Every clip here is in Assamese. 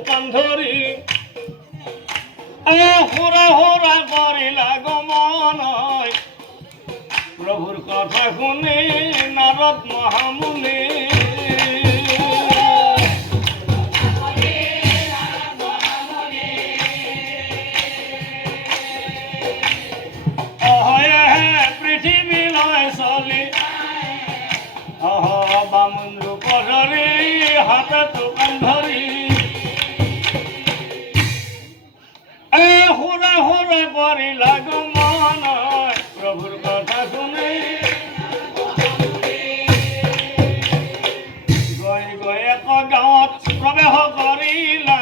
দোকান ধৰি হোৰা হোৰা কৰিলা গমন প্ৰভুৰ কথা শুনে নাৰদ মহামুনি পৃথিবী লয় চলি বামুন ৰূপ ধৰি হাতে দোকান ধৰি হোৰা হোৰা কৰিলা গমন প্ৰভুৰ কথা শুনি গৈ গৈ এক গাঁৱত প্ৰৱেশ কৰিলা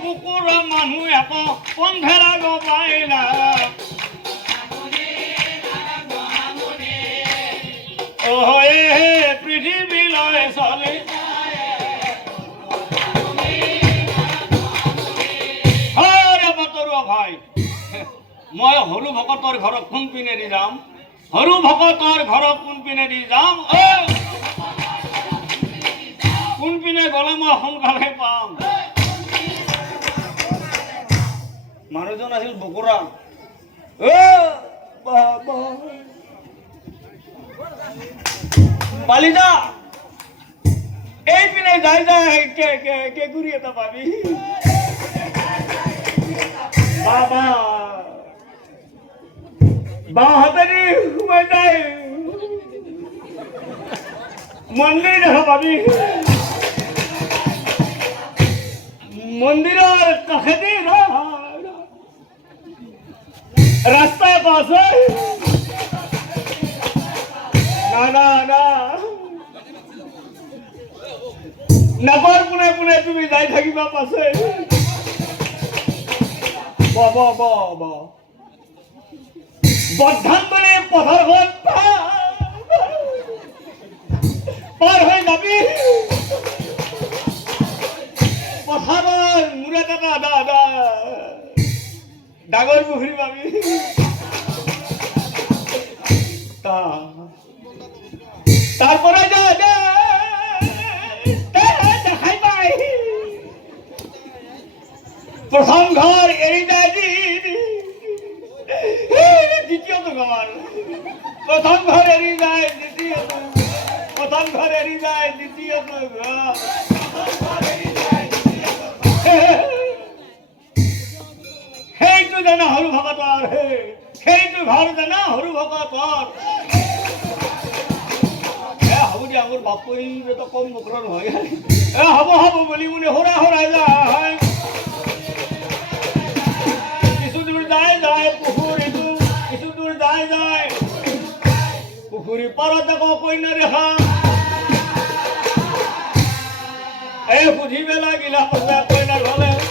বুকুৰা মানুহ আকৌ পন্থেৰা গবাইলা পৃথিৱী লয় চলি ভাই মই সৰু ভকতৰ ঘৰত কোন পিনেদি যাম সৰু ভকতৰ ঘৰত কোন পিনেদি যাম কোন পিনে গ'লে মই সোনকালে পাম মানুহজন আছিল বকুৰা বালিজা এই পিনে যাই যাই কেঁকুৰি এটা পাবি বাবা বাঁ হাতেদি সোমাই যায় মন্দিৰ দেখা পাবি মন্দিৰৰ কাষেদি ৰাস্তাৰ পাছে না নাকৰ পোনে পোনে তুমি যাই থাকিবা পাছে বৰ্ধানবাৰী পথাৰখন পাৰ হৈ যাবি পথাৰৰ মূৰে এটা ডাঙৰ পুখুৰী পাবি তাৰপৰা দেখাই পাই প্ৰথম ঘৰ এৰি যায় দ্বিতীয়টো ঘৰ প্ৰথম ঘৰ এৰি যায় দ্বিতীয়টো প্ৰথম ঘৰ এৰি যায় দ্বিতীয়টো ঘৰ সেইটো জানা সৰু ভকতৰ সেইটো ঘৰ জানা সৰু ভকতৰ হ'ব দিয়া মোৰ বাপুই তো কম মুখৰ নহয় হ'ব বুলি মুনি হোৰা হোৰা যায় কিছু দূৰ যায় পুখুৰীটো কিছু দূৰ যায় পুখুৰী পাৰত আকৌ কইনা দেখা সুধিব লাগিলা কইনাৰ ঘৰলে